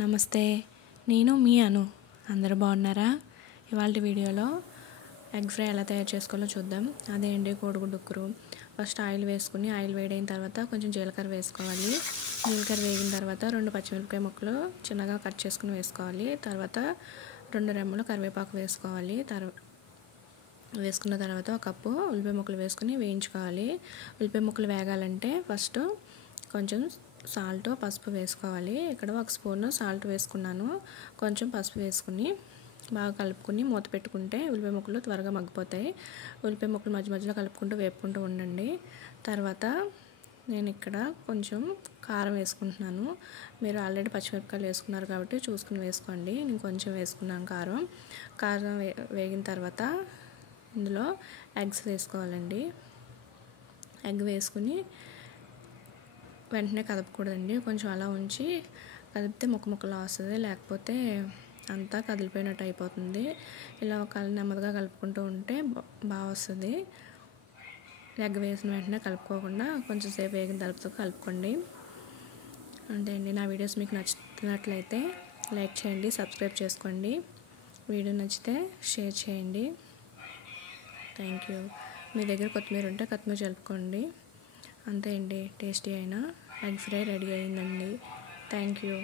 నమస్తే, నేను మీ అను. అందరూ బాగున్నారా? ఇవాళ వీడియోలో ఎగ్ ఫ్రై ఎలా తయారు చేసుకోవాలో చూద్దాం. అదేంటి కోడిగుడ్డు ఉక్కురు. ఫస్ట్ ఆయిల్ వేసుకుని ఆయిల్ వేడైన తర్వాత కొంచెం జీలకర్ర వేసుకోవాలి. జీలకర్ర వేగిన తర్వాత 2 పచ్చిమిరపకాయ ముక్కలు చిన్నగా కట్ చేసుకుని వేసుకోవాలి. తర్వాత 2 రెమ్మలు కరివేపాకు వేసుకోవాలి. వేసుకున్న తర్వాత ఒక కప్పు ఉల్లిపాయ ముక్కలు వేసుకుని వేయించుకోవాలి. ఉల్లిపాయ ముక్కలు వేగాలంటే ఫస్ట్ కొంచెం సాల్ట్, పసుపు వేసుకోవాలి. ఇక్కడ 1 స్పూన్ సాల్ట్ వేసుకున్నాను. కొంచెం పసుపు వేసుకుని బాగా కలుపుకుని మూత పెట్టుకుంటే ఉల్లిపాయ ముక్కలు త్వరగా మగ్గిపోతాయి. ఉల్లిపాయ ముక్కలు మధ్య మధ్యలో కలుపుకుంటూ వేపుకుంటూ ఉండండి. తర్వాత నేను ఇక్కడ కొంచెం కారం వేసుకుంటున్నాను. మీరు ఆల్రెడీ పచ్చిమిరపకాయలు వేసుకున్నారు కాబట్టి చూసుకుని వేసుకోండి. నేను కొంచెం వేసుకున్నాను కారం వేగిన తర్వాత ఇందులో ఎగ్స్ వేసుకోవాలండి. ఎగ్ వేసుకుని వెంటనే కదపకూడదండి. కొంచెం అలా ఉంచి కదిపితే ముక్కలా వస్తుంది, లేకపోతే అంతా కదిలిపోయినట్టు అయిపోతుంది. ఇలా నెమ్మదిగా కలుపుకుంటూ ఉంటే బాగా వస్తుంది. ఎగ్ వేసిన వెంటనే కలుపుకోకుండా కొంచెం సేపు వేగిన తర్వాత కలుపుకోండి. అంతే అండి. నా వీడియోస్ మీకు నచ్చినట్లయితే లైక్ చేయండి, సబ్స్క్రైబ్ చేసుకోండి. వీడియో నచ్చితే షేర్ చేయండి. Thank you. మీ దగ్గర కొత్తిమీర ఉంటే కొత్తిమీర చల్లుకోండి. అంతే అండి. టేస్టీ అయిన ఎగ్ ఫ్రై రెడీ అయిందండి. Thank you.